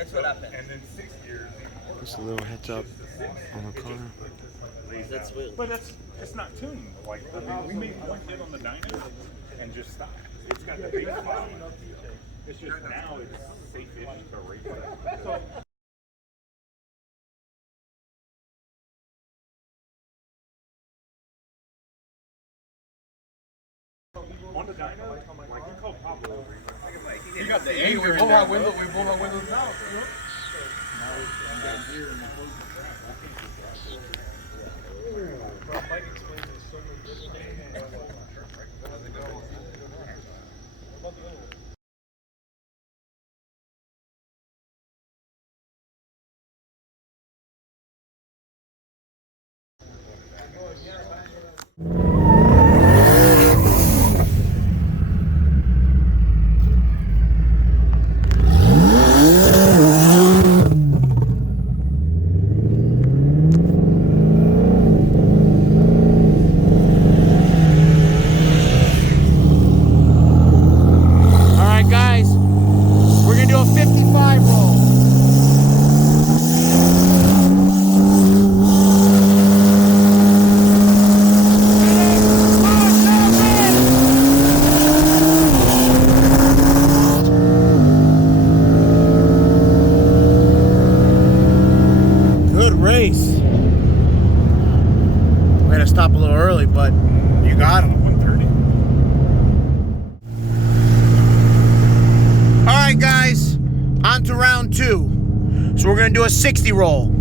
That's what happened. And then 6 years. Just a little heads up on the car. That's weird. But it's not tuned. Like, I mean, we made one hit on the dyno and just stopped. It's got the big spot. It's just now it's safe-ish to race that. So, on the dyno, like we called Pablo over here. You got the anchor. We pull our windows out. Mike explains it so many different things. Stop a little early, but you got him. 130. All right, guys, on to round 2. So we're gonna do a 60 roll.